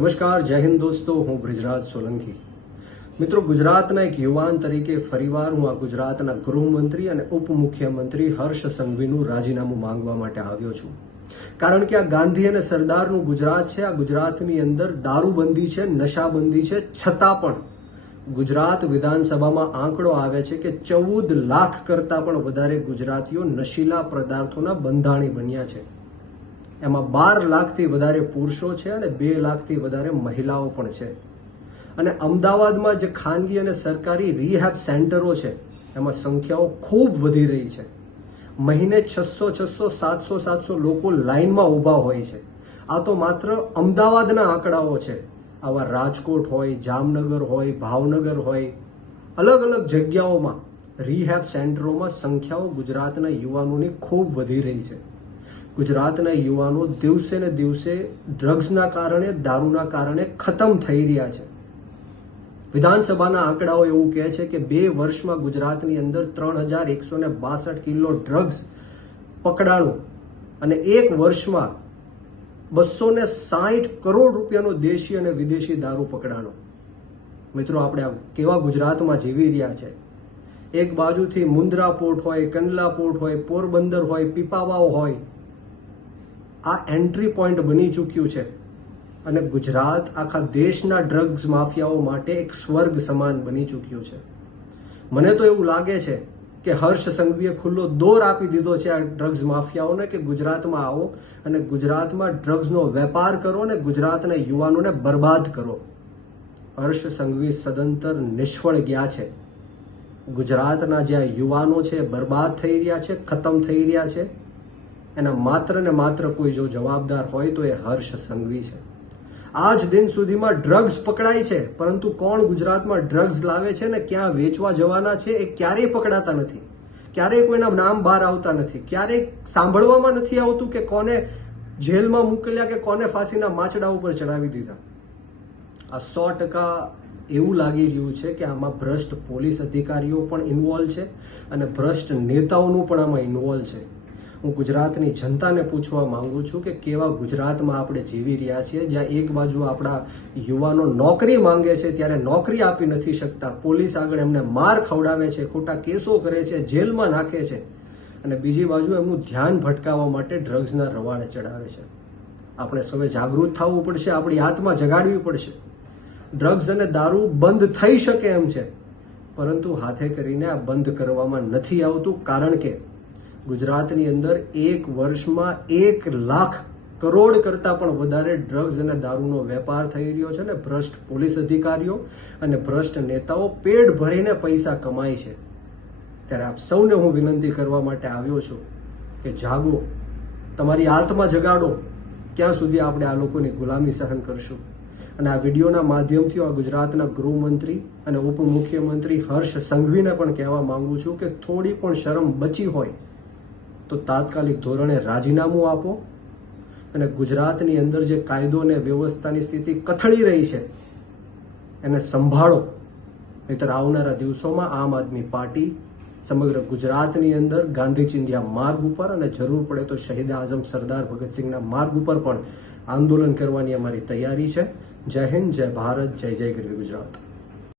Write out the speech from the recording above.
નમસ્કાર, જય હિન્દ દોસ્તો. હું બ્રિજરાજ સોલંકી. મિત્રો, ગુજરાતના એક યુવાન તરીકે ફરીવાર હું આ ગુજરાતના ગૃહમંત્રી અને ઉપમુખ્યમંત્રી હર્ષ સંઘવીનું રાજીનામું માંગવા માટે આવ્યો છું. કારણ કે આ ગાંધી અને સરદારનું ગુજરાત છે. આ ગુજરાતની અંદર દારૂબંધી છે, નશાબંધી છે, છતાં પણ ગુજરાત વિધાનસભામાં આંકડો આવે છે કે 14 લાખ કરતા પણ વધારે ગુજરાતીઓ નશીલા પદાર્થોના બંધાણી બન્યા છે. એમાં 12 લાખથી વધારે પુરુષો છે અને 2 લાખથી વધારે મહિલાઓ પણ છે. અને અમદાવાદમાં જે ખાનગી અને સરકારી રિહેબ સેન્ટરો છે એમાં સંખ્યાઓ ખૂબ વધી રહી છે. મહિને 600 700 લોકો લાઇનમાં ઊભા હોય છે. આ તો માત્ર અમદાવાદના આંકડાઓ છે. આવા રાજકોટ હોય, જામનગર હોય, ભાવનગર હોય, અલગ અલગ જગ્યાઓમાં રિહેબ સેન્ટરોમાં સંખ્યાઓ ગુજરાતના યુવાનોની ખૂબ વધી રહી છે. ગુજરાતના યુવાનો દિવસે ને દિવસે ડ્રગ્સના કારણે, દારૂના કારણે ખતમ થઈ રહ્યા છે. વિધાનસભાના આંકડાઓ એવું કહે છે કે 2 વર્ષમાં ગુજરાતની અંદર 3162 કિલો ડ્રગ્સ પકડાણું અને 1 વર્ષમાં 260 કરોડ રૂપિયાનો દેશી અને વિદેશી દારૂ પકડાણો. મિત્રો, આપણે કેવા ગુજરાતમાં જીવી રહ્યા છે. એક બાજુથી મુન્દ્રા પોર્ટ હોય, કંડલા પોર્ટ હોય, પોરબંદર હોય, પીપાવાવ હોય, આ એન્ટ્રી પોઈન્ટ બની ચૂક્યું છે. અને ગુજરાત આખા દેશના ડ્રગ્સ માફિયાઓ માટે એક સ્વર્ગ સમાન બની ચૂક્યું છે. મને તો એવું લાગે છે કે હર્ષ સંઘવીએ ખુલ્લો દોર આપી દીધો છે આ ડ્રગ્સ માફિયાઓને કે ગુજરાતમાં આવો અને ગુજરાતમાં ડ્રગ્સનો વેપાર કરો અને ગુજરાતના યુવાનોને બરબાદ કરો. હર્ષ સંઘવી સદંતર નિષ્ફળ ગયા છે. ગુજરાતના જે યુવાનો છે બરબાદ થઈ રહ્યા છે, ખતમ થઈ રહ્યા છે. એના માત્ર ને માત્ર કોઈ જો જવાબદાર હોય તો એ હર્ષ સંઘવી છે. આજ દિન સુધીમાં ડ્રગ્સ પકડાય છે, પરંતુ કોણ ગુજરાતમાં ડ્રગ્સ લાવે છે ને ક્યાં વેચવા જવાના છે એ ક્યારેય પકડાતા નથી. ક્યારેય કોઈના નામ બહાર આવતા નથી. ક્યારેય સાંભળવામાં નથી આવતું કે કોને જેલમાં મોકલ્યા કે કોને ફાંસીના માચડા ઉપર ચડાવી દીધા. આ 100% એવું લાગી રહ્યું છે કે આમાં ભ્રષ્ટ પોલીસ અધિકારીઓ પણ ઇન્વોલ્વ છે અને ભ્રષ્ટ નેતાઓનું પણ આમાં ઇન્વોલ્વ છે. હું ગુજરાતની જનતાને પૂછવા માંગુ છું કે કેવા ગુજરાતમાં આપણે જીવી રહ્યા છીએ, જ્યાં એક બાજુ આપણા યુવાનો નોકરી માંગે છે ત્યારે નોકરી આપી નથી શકતા, પોલીસ આગળ એમને માર ખવડાવે છે, ખોટા કેસો કરે છે, જેલમાં નાખે છે, અને બીજી બાજુ એમનું ધ્યાન ભટકાવવા માટે ડ્રગ્સના રવાડે ચડાવે છે. આપણે સૌએ જાગૃત થવું પડશે, આપણી આત્મા જગાડવી પડશે. ડ્રગ્સ અને દારૂ બંધ થઈ શકે એમ છે, પરંતુ હાથે કરીને આ બંધ કરવામાં નથી આવતું. કારણ કે ગુજરાતની અંદર 1 વર્ષમાં 1 લાખ કરોડ કરતા પણ વધારે ડ્રગ્સ અને દારૂનો વેપાર થઈ રહ્યો છે અને ભ્રષ્ટ પોલીસ અધિકારીઓ અને ભ્રષ્ટ નેતાઓ પેટ ભરીને પૈસા કમાય છે. ત્યારે આપ સૌને હું વિનંતી કરવા માટે આવ્યો છું કે જાગો, તમારી આત્મા જગાડો. ક્યાં સુધી આપણે આ લોકોની ગુલામી સહન કરશું? અને આ વિડીયોના માધ્યમથી આ ગુજરાતના ગૃહમંત્રી અને ઉપમુખ્યમંત્રી હર્ષ સંઘવીને પણ કહેવા માંગુ છું કે થોડી પણ શરમ બચી હોય તો તાત્કાલિક ધોરણે રાજીનામું આપો અને ગુજરાતની અંદર જે કાયદો અને વ્યવસ્થાની સ્થિતિ કથળી રહી છે એને સંભાળો. નહીતર આવનારા દિવસોમાં આમ આદમી પાર્ટી સમગ્ર ગુજરાતની અંદર ગાંધી ચિંધ્યા માર્ગ ઉપર અને જરૂર પડે તો શહીદ આઝમ સરદાર ભગતસિંહના માર્ગ ઉપર પણ આંદોલન કરવાની અમારી તૈયારી છે. જય હિન્દ, જય ભારત, જય જય ગરવી ગુજરાત.